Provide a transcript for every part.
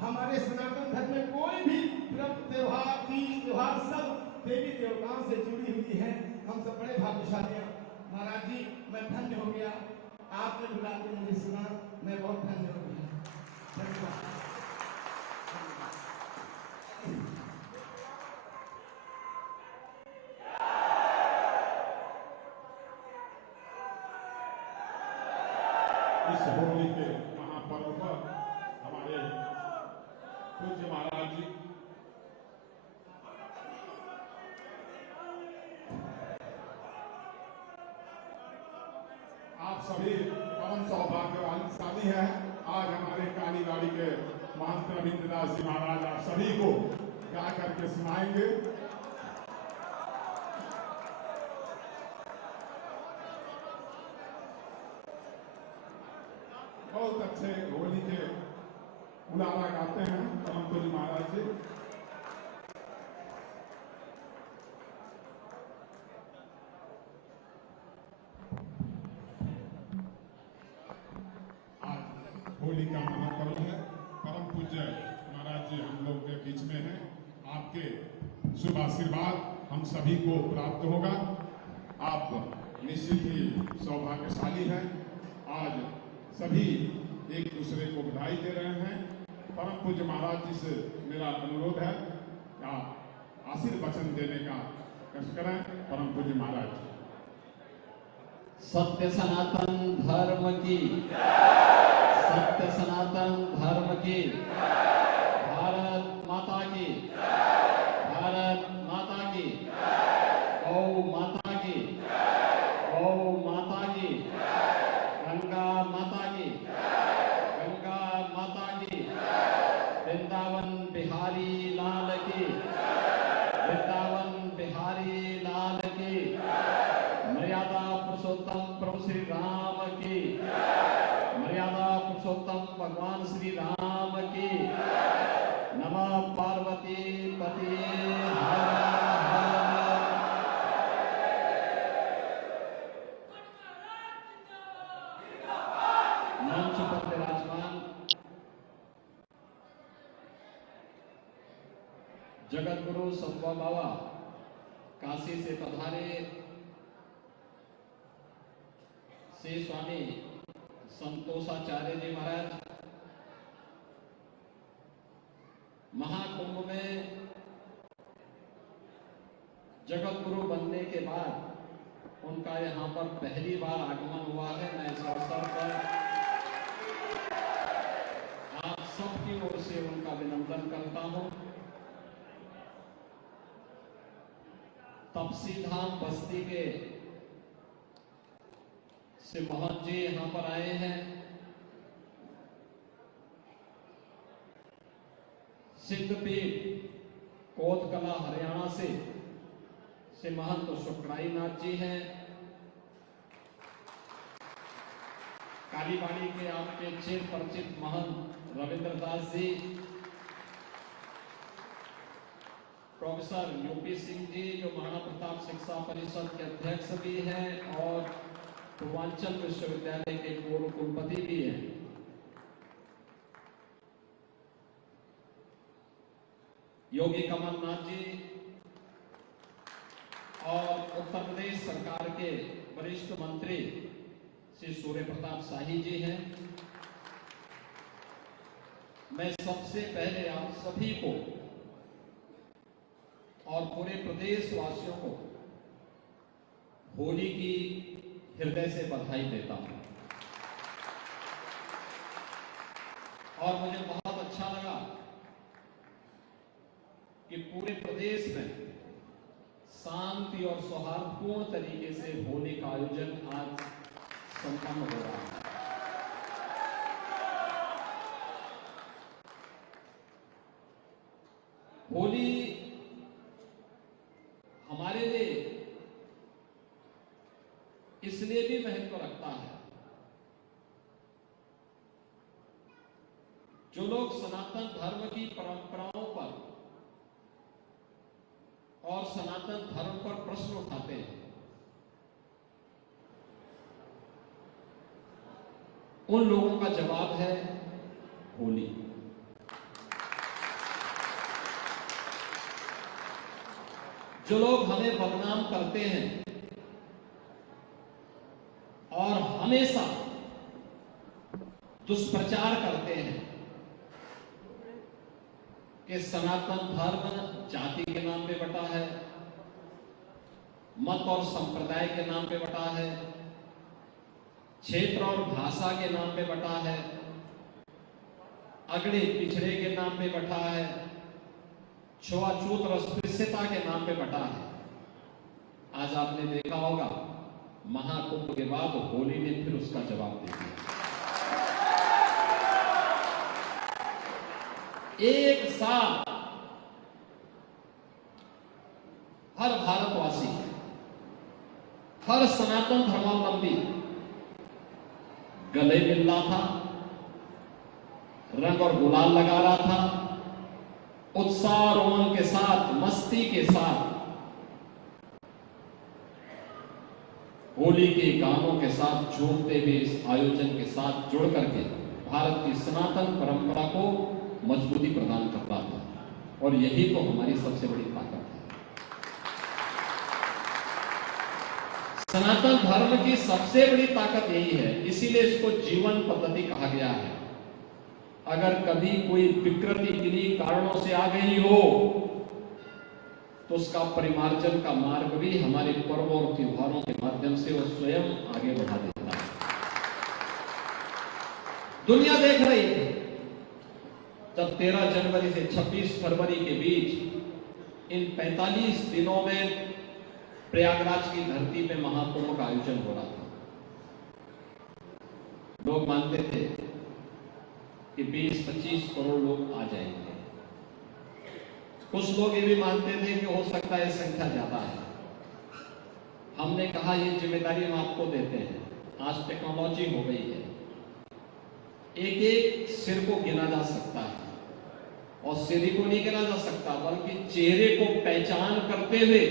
हमारे सनातन धर्म में कोई भी त्योहार, तीज त्योहार सब देवी देवताओं से जुड़ी हुई है। हम सब बड़े भाग्यशाली हैं। महाराज जी, मैं धन्य हो गया, आपने बुला के मुझे सुना, मैं बहुत धन्य हो गया। धन्यवाद। इस होली के महापर्व पर हमारे पूज्य महाराज जी आप सभी परम सौभाग्यशाली हैं। आज हमारे कालीबाड़ी के महंत रविंद्रनाथ जी महाराज आप सभी को गा करके सुनाएंगे। बहुत अच्छे होली के उलारा गाते हैं परम पूज्य महाराज जी। आज होली का महापर्व है। परम पूज्य महाराज जी हम लोग के बीच में हैं। आपके शुभ आशीर्वाद हम सभी को प्राप्त होगा। आप निश्चित ही सौभाग्यशाली हैं। आज सभी एक दूसरे को बधाई दे रहे हैं। परम पूज्य महाराज जी से मेरा अनुरोध है कि आप आशीर्वचन देने का कष्ट करें। परम पूज्य महाराज जी। सत्य सनातन धर्म की, सत्य सनातन धर्म की, भारत माता की, भारत माता की, गौ माता की, गौ माता की, गंगा माता की, गंगा माता की, वृंदावन बिहारी लाल की, वृंदावन बिहारी लाल की, मर्यादा पुरुषोत्तम प्रभु श्री राम की, मर्यादा पुरुषोत्तम भगवान श्री राम की। नमः पार्वती पति हर हर। मंच पर विराजमान जगत गुरु संभव बाबा काशी से पधारे श्री स्वामी संतोषाचार्य जी महाराज महाकुंभ में जगत गुरु बनने के बाद उनका यहाँ पर पहली बार आगमन हुआ है। मैं इस अवसर पर आप सबकी ओर से उनका अभिनंदन करता हूँ। तपसी धाम बस्ती के श्री महंत जी यहाँ पर आए हैं। सिद्धपीठ कोतकला हरियाणा से श्री महंत शुक्राई नाथ जी हैं। कालीबाड़ी के आपके चिर परिचित महंत रविंद्रदास जी, प्रोफेसर यूपी सिंह जी जो महाराणा प्रताप शिक्षा परिषद के अध्यक्ष भी हैं और पूर्वांचल विश्वविद्यालय के पूर्व कुलपति भी हैं। योगी कमलनाथ जी और उत्तर प्रदेश सरकार के वरिष्ठ मंत्री श्री सूर्य प्रताप शाही जी हैं। मैं सबसे पहले आप सभी को और पूरे प्रदेश वासियों को होली की हृदय से बधाई देता हूं। और मुझे बहुत अच्छा लगा कि पूरे प्रदेश में शांति और सौहार्दपूर्ण तरीके से होली का आयोजन आज संपन्न हो रहा है। होली हमारे लिए इसलिए भी महत्व रखता है, जो लोग सनातन धर्म की परंपराओं पर और सनातन धर्म पर प्रश्न उठाते हैं, उन लोगों का जवाब है होली। जो लोग हमें बदनाम करते हैं और हमेशा दुष्प्रचार करते हैं कि सनातन धर्म जाति के नाम पे बटा है, मत और संप्रदाय के नाम पे बटा है, क्षेत्र और भाषा के नाम पे बटा है, अगड़े पिछड़े के नाम पे बटा है, छुआछूत और अस्पृश्यता के नाम पे बटा है। आज आपने देखा होगा महाकुंभ के बाद होली ने फिर उसका जवाब दे दिया। एक साथ हर भारतवासी, हर सनातन धर्मावलंबी गले मिल रहा था, रंग और गुलाल लगा रहा था, उत्साह और उमंग के साथ, मस्ती के साथ, होली के गानों के साथ झूमते हुए इस आयोजन के साथ जुड़ करके भारत की सनातन परंपरा को मजबूती प्रदान करता था। और यही तो हमारी सबसे बड़ी ताकत है। सनातन धर्म की सबसे बड़ी ताकत यही है, इसीलिए इसको जीवन पद्धति कहा गया है। अगर कभी कोई विकृति किन्हीं कारणों से आ गई हो तो उसका परिमार्जन का मार्ग भी हमारे पर्व और त्योहारों के माध्यम से वो स्वयं आगे बढ़ा देता है। दुनिया देख रही है जब 13 जनवरी से 26 फरवरी के बीच इन 45 दिनों में प्रयागराज की धरती पे महाकुंभ का आयोजन हो रहा था। लोग मानते थे कि 20-25 करोड़ लोग आ जाएंगे। कुछ लोग ये भी मानते थे कि हो सकता है संख्या ज्यादा है। हमने कहा ये जिम्मेदारी हम आपको देते हैं। आज टेक्नोलॉजी हो गई है, एक एक सिर को गिना जा सकता है, और सिर को नहीं गिना जा सकता बल्कि चेहरे को पहचान करते हुए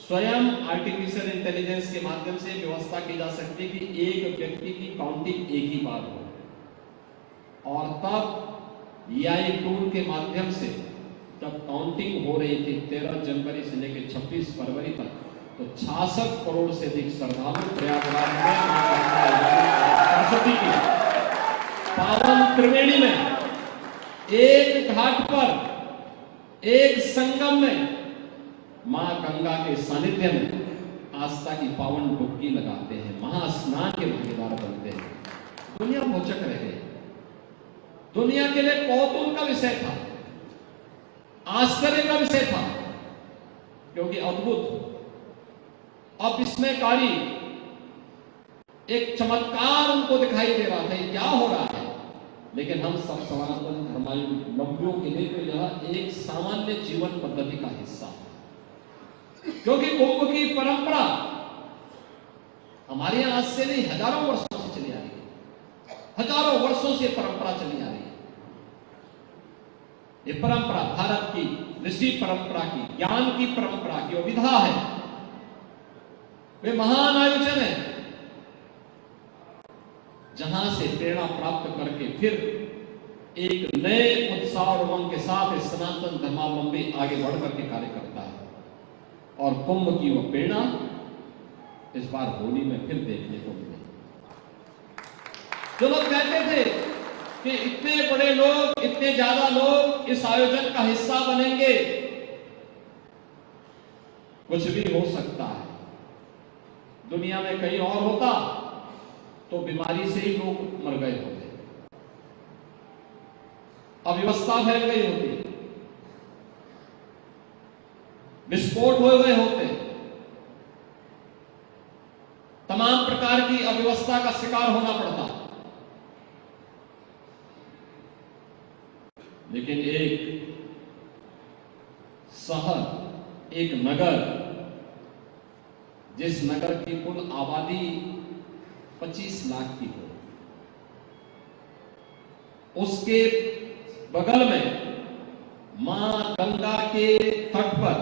स्वयं आर्टिफिशियल इंटेलिजेंस के माध्यम से व्यवस्था की जा सकती है कि एक व्यक्ति की काउंटिंग एक ही बार हो। और तब EI टूल के माध्यम से जब काउंटिंग हो रही थी 13 जनवरी से लेकर 26 फरवरी तक, तो 66 करोड़ से अधिक श्रद्धालु प्रयागराज में सरस्वती की पावन त्रिवेणी में एक घाट पर एक संगम में मां गंगा के सानिध्य में आस्था की पावन डुबकी लगाते हैं, महास्नान के भागीदार बनते हैं। दुनिया भौचक रह गई। दुनिया के लिए कौतूहल का विषय था, आश्चर्य का विषय था, क्योंकि अद्भुत अविस्मयकारी एक चमत्कार उनको दिखाई दे रहा था। ये क्या हो रहा है? लेकिन हम सब सनातन धर्मावलंबियों के लिए तो यह एक सामान्य जीवन पद्धति का हिस्सा है, क्योंकि कुंभ की परंपरा हमारे यहां आज से नहीं हजारों वर्षों से चली आ रही है। हजारों वर्षों से परंपरा चली आ रही है। ये परंपरा भारत की ऋषि परंपरा की, ज्ञान की परंपरा की विधा है। वे महान आयोजन है जहां से प्रेरणा प्राप्त करके फिर एक नए उत्साह और उमंग के साथ इस सनातन धर्मावलंबी आगे बढ़ करके कार्य करता है। और कुंभ की वह प्रेरणा इस बार होली में फिर देखने को मिली। जो लोग कहते थे कि इतने बड़े लोग, इतने ज्यादा लोग इस आयोजन का हिस्सा बनेंगे, कुछ भी हो सकता है। दुनिया में कहीं और होता तो बीमारी से ही लोग मर गए होते, अव्यवस्था फैल गई होती, विस्फोट हो गए होते, तमाम प्रकार की अव्यवस्था का शिकार होना पड़ता। लेकिन एक शहर, एक नगर, जिस नगर की कुल आबादी 25 लाख की हो, उसके बगल में मां गंगा के तट पर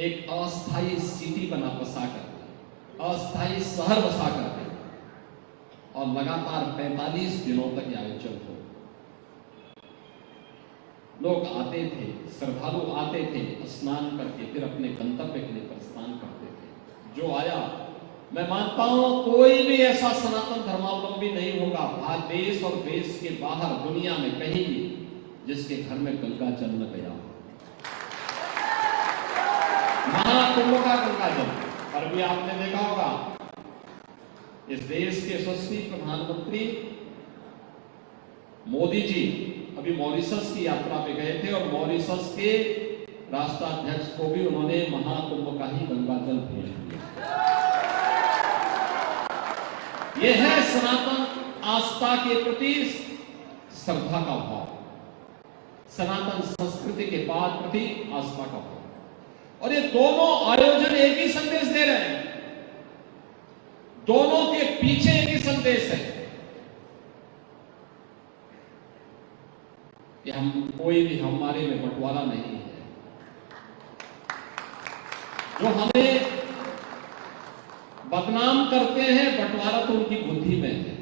एक अस्थायी सिटी बसा कर, अस्थायी शहर बसा करके, और लगातार 45 दिनों तक यह आयोजन हो। लोग आते थे, श्रद्धालु आते थे, स्नान करके फिर अपने गंतव्य के लिए प्रस्थान करते थे। जो आया, मैं मानता हूं कोई भी ऐसा सनातन धर्मावलंबी नहीं होगा देश और देश के बाहर, दुनिया में कहीं भी, जिसके घर में गंगा जल न गया। महाकुंभ का गंगा जल पर भी आपने देखा होगा, इस देश के यशस्वी प्रधानमंत्री मोदी जी अभी मॉरिशस की यात्रा पे गए थे और मॉरिशस के राष्ट्राध्यक्ष को भी उन्होंने महाकुंभ का ही गंगा जल भेज दिया। यह है सनातन आस्था के प्रति श्रद्धा का भाव, सनातन संस्कृति के प्रति आस्था का भाव। और ये दोनों आयोजन एक ही संदेश दे रहे हैं, दोनों के पीछे एक ही संदेश है कि हम कोई भी हमारे में बंटवारा नहीं है। जो हमें बदनाम करते हैं, बंटवारा तो उनकी बुद्धि में है।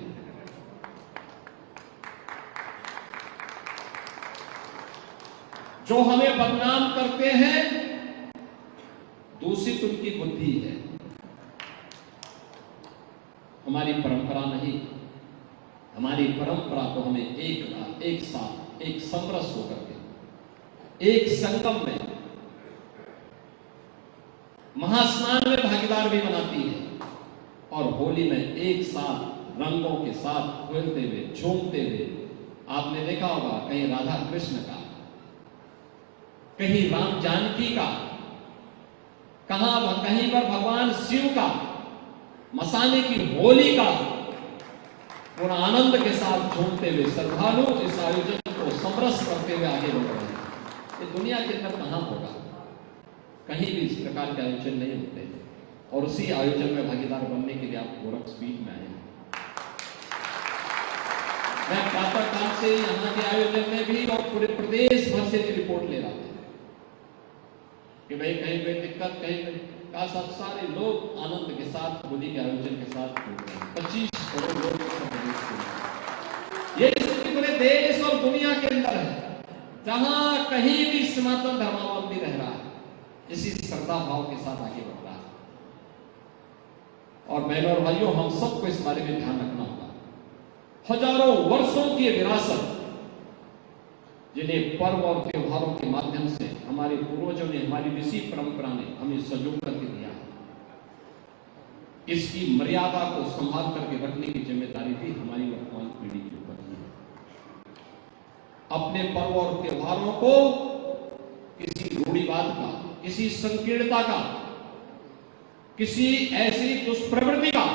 जो हमें बदनाम करते हैं, दूषित उनकी बुद्धि है, हमारी परंपरा नहीं। हमारी परंपरा तो हमें एक साथ, एक समरस होकर के, एक संगम में, महास्नान में भागीदार भी बनाती है, और होली में एक साथ रंगों के साथ खेलते हुए, झूमते हुए। आपने देखा होगा कहीं राधा कृष्ण का, कहीं राम जानकी का, कहीं पर भगवान शिव का, मसाने की होली का, पूरा आनंद के साथ झूमते हुए श्रद्धालु इस आयोजन को समरस करते हुए आगे बढ़ रहे हैं। ये दुनिया के अंदर कहां होगा? कहीं भी इस प्रकार के आयोजन नहीं होते। और उसी आयोजन में भागीदार बनने के लिए आप गोरखपीठ में आए हैं। मैं प्रातः काल से यहाँ के आयोजन में भी और पूरे प्रदेश भर से भी रिपोर्ट ले रहा था कि भाई कहीं पे दिक्कत, कहीं पे का सब सारे लोग आनंद के साथ होली के आयोजन के साथ 25 करोड़ लोग ये स्थिति पूरे देश और दुनिया के अंदर है। जहां कहीं भी सनातन धर्मावलंबी रह रहा है, इसी श्रद्धा भाव के साथ आगे बढ़ रहा है। और बहनों और भाइयों, हम सबको इस बारे में ध्यान रखना होगा। हजारों वर्षों की विरासत, जिन्हें पर्व और त्योहारों के माध्यम से हमारे पूर्वजों ने, हमारी ऋषि परंपरा ने हमें संजो करके दिया है, इसकी मर्यादा को संभाल करके रखने की जिम्मेदारी भी हमारी वर्तमान पीढ़ी के ऊपर है। अपने पर्व और त्योहारों को किसी रूढ़िवाद का, किसी संकीर्णता का, किसी ऐसी दुष्प्रवृत्ति का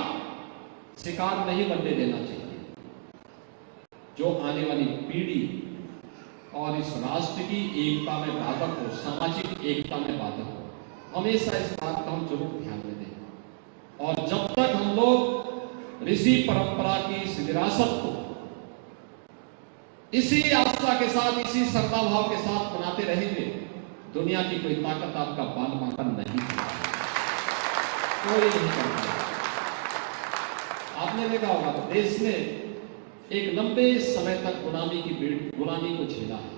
शिकार नहीं बनने देना चाहिए जो आने वाली पीढ़ी और इस राष्ट्र की एकता में बाधक हो, सामाजिक एकता में बाधक हो। हमेशा इस बात का हम जरूर ध्यान में दें। और जब तक हम लोग ऋषि परंपरा की इस विरासत को इसी आस्था के साथ, इसी श्रद्धा भाव के साथ बनाते रहेंगे, दुनिया की कोई ताकत आपका बाल बांकन नहीं है, कोई नहीं करता। आपने देखा होगा देश ने एक लंबे समय तक गुलामी को झेला है,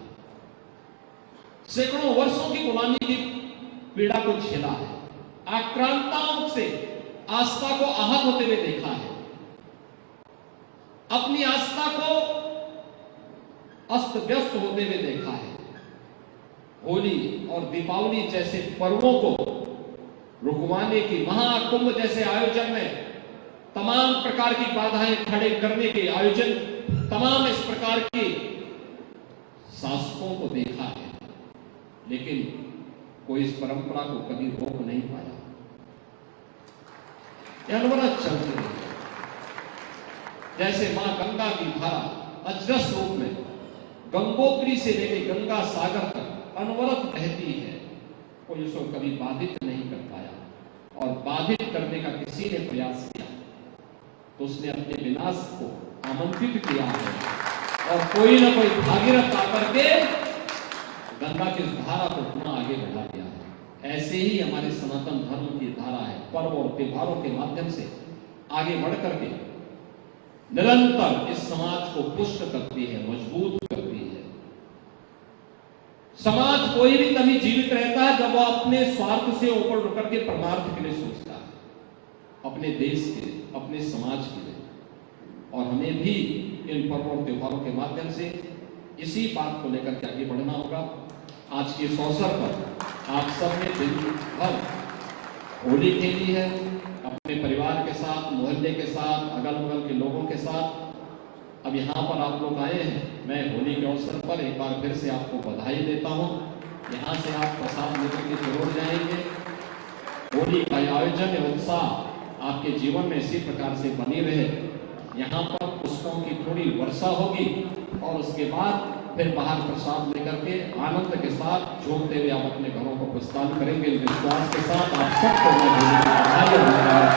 सैकड़ों वर्षों की गुलामी की पीड़ा को झेला है, आक्रांताओं से आस्था को आहत होते हुए देखा है। अपनी आस्था को अस्त व्यस्त होते हुए देखा है। होली और दीपावली जैसे पर्वों को रुकवाने की, महाकुंभ जैसे आयोजन में तमाम प्रकार की बाधाएं खड़े करने के आयोजन, तमाम इस प्रकार के शासकों को देखा है, लेकिन कोई इस परंपरा को कभी रोक नहीं पाया। यह अनवरत चलती रही। जैसे मां गंगा की धारा अजरस रूप में गंगोत्री से लेकर गंगा सागर तक अनवरत बहती है, कोई उसको कभी बाधित नहीं कर पाया, और बाधित करने का किसी ने प्रयास किया तो उसने अपने विनाश को आमंत्रित किया है, और कोई ना कोई भागीरथ आकर के गंगा की धारा को पुनः आगे बढ़ा दिया है। ऐसे ही हमारे सनातन धर्म की धारा है, पर्व और त्योहारों के माध्यम से आगे बढ़ करके निरंतर इस समाज को पुष्ट करती है, मजबूत करती है। समाज कोई भी तभी जीवित रहता है जब वो अपने स्वार्थ से ऊपर उठ करके परमार्थ के लिए सोचता है, अपने देश के लिए, अपने समाज के लिए। और हमें भी इन पर्वों और त्योहारों के माध्यम से इसी बात को लेकर के आगे बढ़ना होगा। आज के इस अवसर पर आप सब ने दिन भर होली खेली है, अपने परिवार के साथ, मोहल्ले के साथ, अगल बगल के लोगों के साथ। अब यहाँ पर आप लोग आए हैं, मैं होली के अवसर पर एक बार फिर से आपको बधाई देता हूँ। यहाँ से आप प्रसाद लेकर के जरूर जाएंगे। होली का आयोजन या उत्साह आपके जीवन में इसी प्रकार से बनी रहे। यहाँ पर पुष्पों की थोड़ी वर्षा होगी और उसके बाद फिर बाहर प्रसाद लेकर के आनंद के साथ झूमते हुए आप अपने घरों को प्रस्थान करेंगे। विश्वास के साथ आप सबको मैं होली की बधाई और